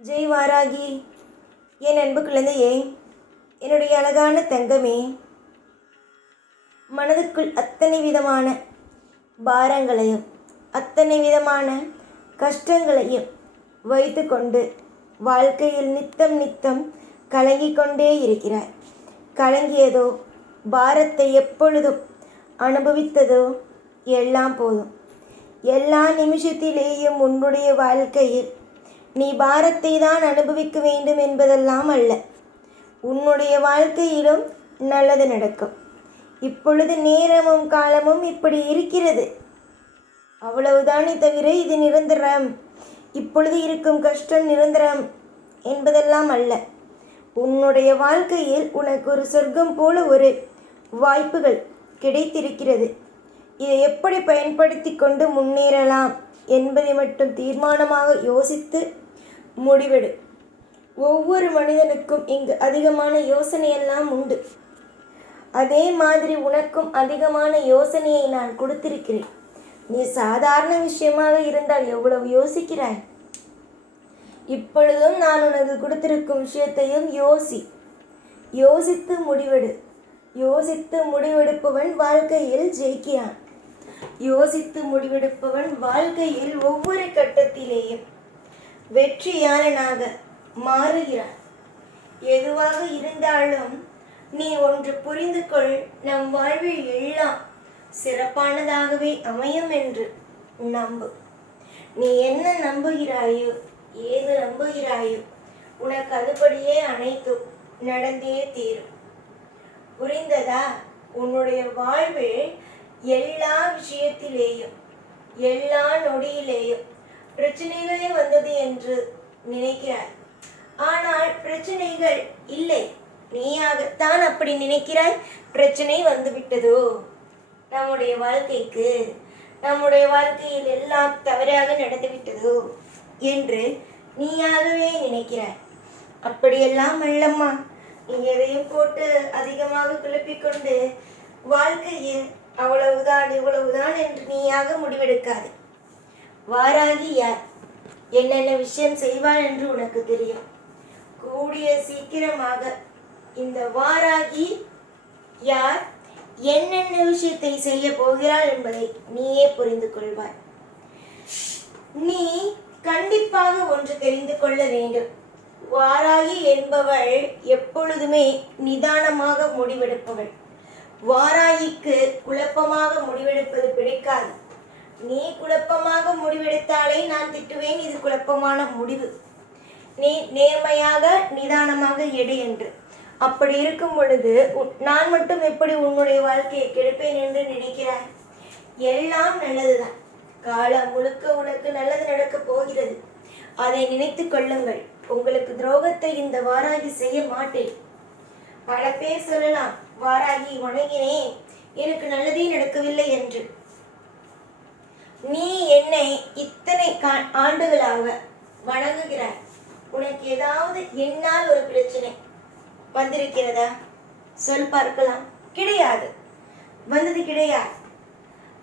ஜெய் வாராகி என் அன்பு குழந்தையே என்னுடைய அழகான தங்கமே மனதுக்குள் அத்தனை விதமான பாரங்களையும் அத்தனை விதமான கஷ்டங்களையும் வைத்துக்கொண்டு வாழ்க்கையில் நித்தம் நித்தம் கலங்கிக் கொண்டே இருக்கிறாய். கலங்கியதோ பாரத்தை எப்பொழுதும் அனுபவித்ததோ எல்லாம் போதும். எல்லா நிமிஷத்திலேயும் உன்னுடைய வாழ்க்கையில் நீ பாரத்தை தான் அனுபவிக்க வேண்டும் என்பதெல்லாம் அல்ல. உன்னுடைய வாழ்க்கையிலும் நல்லது நடக்கும். இப்பொழுது நேரமும் காலமும் இப்படி இருக்கிறது. அவ்வளவுதானே தவிர இது நிரந்தரம். இப்பொழுது இருக்கும் கஷ்டம் நிரந்தரம் என்பதெல்லாம் அல்ல. உன்னுடைய வாழ்க்கையில் உனக்கு ஒரு சொர்க்கம் போல ஒரு வாய்ப்புகள் கிடைத்திருக்கிறது. இதை எப்படி பயன்படுத்தி கொண்டு முன்னேறலாம் என்பதை மட்டும் தீர்மானமாக யோசித்து முடிவெடு. ஒவ்வொரு மனிதனுக்கும் இங்கு அதிகமான யோசனையெல்லாம் உண்டு. அதே மாதிரி உனக்கும் அதிகமான யோசனையை நான் கொடுத்திருக்கிறேன். நீ சாதாரண விஷயமாக இருந்தால் எவ்வளவு யோசிக்கிறாய்? இப்பொழுதும் நான் உனக்கு கொடுத்திருக்கும் விஷயத்தையும் யோசி. யோசித்து முடிவெடு. யோசித்து முடிவெடுப்பவன் வாழ்க்கையில் ஜெயிக்கிறான். யோசித்து முடிவெடுப்பவன் வாழ்க்கையில் ஒவ்வொரு கட்டத்திலேயும் வெற்றியாளனாக மாறுகிறான் எதுவாக இருந்தாலும் நீ ஒன்று புரிந்து கொள் நம் வாழ்வில் எல்லாம் சிறப்பானதாகவே அமையும் என்று நம்பு. நீ என்ன நம்புகிறாயோ ஏது நம்புகிறாயோ உனக்கு அதுபடியே அனைத்தும் நடந்தே தீரும். புரிந்ததா? உன்னுடைய வாழ்வில் எல்லா விஷயத்திலேயும் எல்லா நொடியிலேயும் பிரச்சனைகளே வந்தது என்று நினைக்கிறாய். ஆனால் பிரச்சனைகள் இல்லை. நீயாகத்தான் அப்படி நினைக்கிறாய்? பிரச்சனை வந்துவிட்டதோ? நம்முடைய வாழ்க்கைக்கு நம்முடைய வாழ்க்கையில் எல்லாம் தவறாக நடந்துவிட்டதோ? என்று நீயாகவே நினைக்கிறாய். அப்படியெல்லாம் அல்லம்மா. நீ எதையும் போட்டு அதிகமாக குழப்பிக்கொண்டு வாழ்க்கையில் அவ்வளவுதான் இவ்வளவுதான் என்று நீயாக முடிவெடுக்காது. வாராகி யார்? என்னென்ன விஷயம் செய்வாள் என்று உனக்கு தெரியும். கூடிய சீக்கிரமாக இந்த வாராகி யார்? என்னென்ன விஷயத்தை செய்ய போகிறாள் என்பதை நீயே புரிந்து கொள்வாய். நீ கண்டிப்பாக ஒன்று தெரிந்து கொள்ள வேண்டும். வாராகி என்பவள் எப்பொழுதுமே நிதானமாக முடிவெடுப்பவள். வாராகிக்கு குழப்பமாக முடிவெடுப்பது பிடிக்காது. நீ குழப்பமாக முடிவெடுத்தாலே நான் திட்டுவேன் இது குழப்பமான முடிவு. நீ நேர்மையாக நிதானமாக எடு என்று. அப்படி இருக்கும் பொழுது நான் மட்டும் எப்படி உன்னுடைய வாழ்க்கையை கெடுப்பேன் என்று நினைக்கிறாய்? எல்லாம் நல்லதுதான். காலம் முழுக்க உனக்கு நல்லது நடக்கப் போகிறது. அதை நினைத்து கொள்ளுங்கள். உங்களுக்கு துரோகத்தை இந்த வாராகி செய்ய மாட்டேன். பல பேர் சொல்லலாம் வாராகி வணங்கினேன். எனக்கு நல்லதே நடக்கவில்லை என்று. நீ என்னை இத்தனை கா- ஆண்டுகளாக வணங்குகிறாய்? உனக்கு ஏதாவது என்னால் ஒரு பிரச்சனை வந்திருக்கிறதா? சொல் பார்க்கலாம். கிடையாது. வந்தது கிடையாது.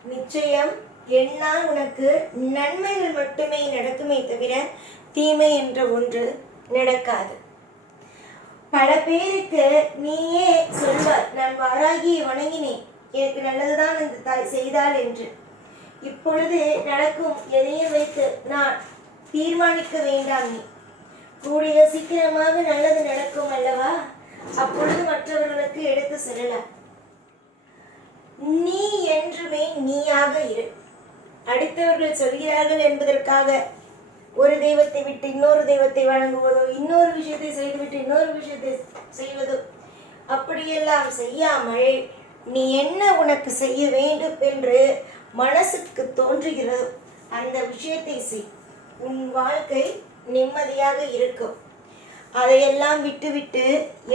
நிச்சயம் என்னால் உனக்கு நன்மைகள் மட்டுமே நடக்குமே தவிர தீமை என்ற ஒன்று நடக்காது. பல பேருக்கு நீயே சொல்வார் நான் வாராகியை வணங்கினேன். எனக்கு நல்லதுதான் அந்த தாய் செய்தாள் என்று. இப்பொழுது நடக்கும் எதையும் வைத்து நான் தீர்மானிக்க வேண்டாம் நீ. கூடிய சீக்கிரமாக நல்லது நடக்கும் அல்லவா? அப்பொழுது மற்றவர்களுக்கு எடுத்து செல்லலாம் நீ என்றுமே நீயாக இரு. அடுத்தவர்கள் சொல்கிறார்கள் என்பதற்காக ஒரு தெய்வத்தை விட்டு இன்னொரு தெய்வத்தை வழங்குவதோ இன்னொரு விஷயத்தை செய்துவிட்டு இன்னொரு விஷயத்தை செய்வதோ அப்படியெல்லாம் செய்யாமல் நீ என்ன உனக்கு செய்ய வேண்டும் என்று மனசுக்கு தோன்றுகிறதோ அந்த விஷயத்தை செய். உன் வாழ்க்கை நிம்மதியாக இருக்கும். அதையெல்லாம் விட்டுவிட்டு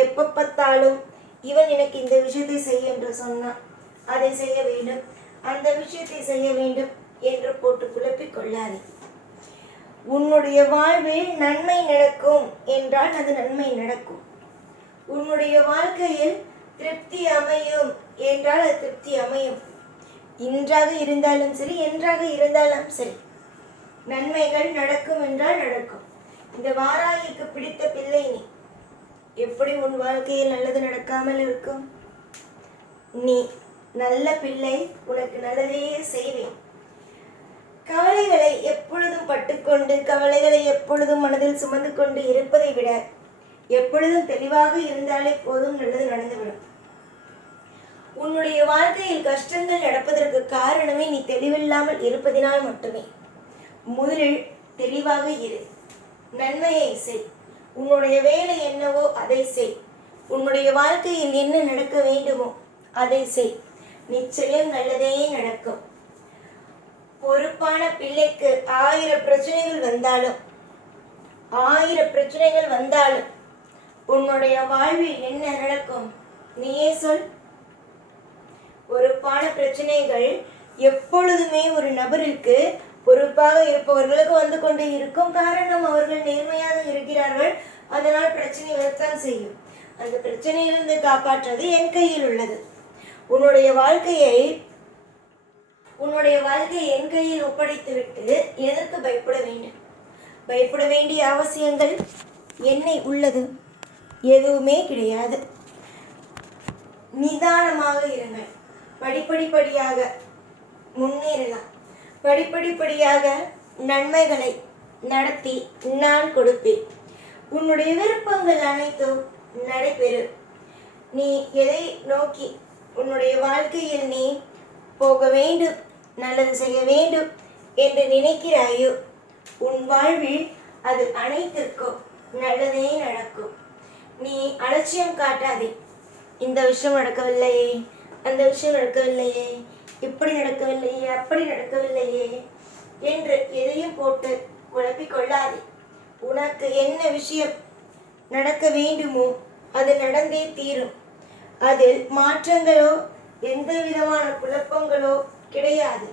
எப்போ பார்த்தாலும் இவன் எனக்கு இந்த விஷயத்தை செய் என்று சொன்னான். அதை செய்ய வேண்டும். அந்த விஷயத்தை செய்ய வேண்டும் என்று போட்டு குழப்பிக் கொள்ளாதே. உன்னுடைய வாழ்வில் நன்மை நடக்கும் என்றால் அது நன்மை நடக்கும். உன்னுடைய வாழ்க்கையில் திருப்தி அமையும் என்றால் அது திருப்தி அமையும். இன்றாக இருந்தாலும் சரி என்றாக இருந்தாலும் சரி. நன்மைகள் நடக்கும் என்றால் நடக்கும். இந்த வாராகிக்கு பிடித்த பிள்ளை நீ. எப்படி உன் வாழ்க்கையில் நல்லது நடக்காமல் இருக்கும்? நீ நல்ல பிள்ளை உனக்கு நல்லதே செய்வேன். கவலைகளை எப்பொழுதும் பட்டுக்கொண்டு கவலைகளை எப்பொழுதும் மனதில் சுமந்து கொண்டு இருப்பதை விட எப்பொழுதும் தெளிவாக இருந்தாலே போதும் நல்லது நடந்துவிடும். உன்னுடைய வாழ்க்கையில் கஷ்டங்கள் நடப்பதற்கு காரணமே நீ தெளிவில்லாமல் இருப்பதினால் மட்டுமே. முதலில் தெளிவாக இரு. நன்மையை செய். உன்னுடைய வேலை என்னவோ அதை செய். உன்னுடைய வாழ்க்கையில் என்ன நடக்க வேண்டுமோ அதை செய். நிச்சயம் நல்லதே நடக்கும். பொறுப்பான பிள்ளைக்கு ஆயிரம் பிரச்சனைகள் வந்தாலும் ஆயிரம் பிரச்சனைகள் வந்தாலும் உன்னுடைய வாழ்வில் என்ன நடக்கும்? நீயே சொல். பொறுப்பான பிரச்சனைகள் எப்பொழுதுமே ஒரு நபருக்கு பொறுப்பாக இருப்பவர்களுக்கு வந்து கொண்டு இருக்கும் காரணம் அவர்கள் நேர்மையாக இருக்கிறார்கள். அதனால் பிரச்சனை வரத்தான் செய்யும். அந்த பிரச்சனையிலிருந்து காப்பாற்றுவது என் கையில் உள்ளது. உன்னுடைய வாழ்க்கையை உன்னுடைய வாழ்க்கையை என் கையில் ஒப்படைத்துவிட்டு எதற்கு பயப்பட வேண்டும்? பயப்பட வேண்டிய அவசியங்கள் என்னை உள்ளது. எதுவுமே கிடையாது. நிதானமாக இருங்கள். படிப்படிப்படியாக முன்னேறலாம். படிப்படிப்படியாக நன்மைகளை நடத்தி நான் கொடுப்பேன். உன்னுடைய விருப்பங்கள் அனைத்தும் நடைபெறும் நீ எதை நோக்கி உன்னுடைய வாழ்க்கையில் நீ போக வேண்டும் நல்லது செய்ய வேண்டும் என்று நினைக்கிறாயோ உன் வாழ்வில் அது அனைத்திற்கும் நல்லதே நடக்கும். நீ அலட்சியம் காட்டாதே. இந்த விஷயம் நடக்கவில்லையே. அந்த விஷயம் நடக்கவில்லையே இப்படி நடக்கவில்லையே அப்படி நடக்கவில்லையே என்று எதையும் போட்டு குழப்பிக் கொள்ளாதே. உனக்கு என்ன விஷயம் நடக்க வேண்டுமோ அது நடந்தே தீரும். அதில் மாற்றங்களோ எந்த விதமான குழப்பங்களோ கிடையாது.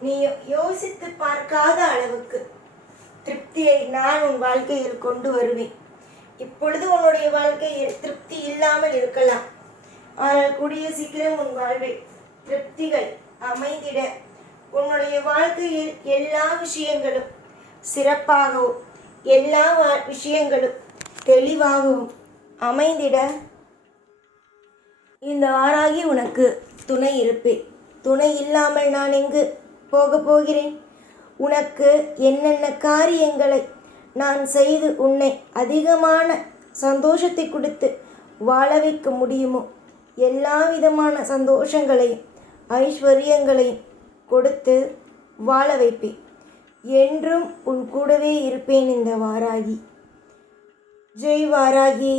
நீ யோசித்து பார்க்காத அளவுக்கு திருப்தியை நான் உன் வாழ்க்கையில் கொண்டு வருவேன். இப்பொழுது உன்னுடைய வாழ்க்கையில் திருப்தி இல்லாமல் இருக்கலாம். ஆனால் கூடிய சீக்கிரம் உன் வாழ்வில் திருப்திகள் அமைந்திட. உன்னுடைய வாழ்க்கையில் எல்லா விஷயங்களும் சிறப்பாகவும் எல்லா வா- விஷயங்களும் தெளிவாகவும் அமைந்திட. இந்த ஆறாகி உனக்கு துணை இருப்பேன். துணை இல்லாமல் நான் எங்கு போக போகிறேன்? உனக்கு என்னென்ன காரியங்களை நான் செய்து உன்னை அதிகமான சந்தோஷத்தை கொடுத்து வாழ வைக்க முடியுமோ? எல்லா விதமான சந்தோஷங்களையும் ஐஸ்வர்யங்களையும் கொடுத்து வாழ வைப்பேன். என்றும் உன் கூடவே இருப்பேன் இந்த வாராகி. ஜெய் வாராகி.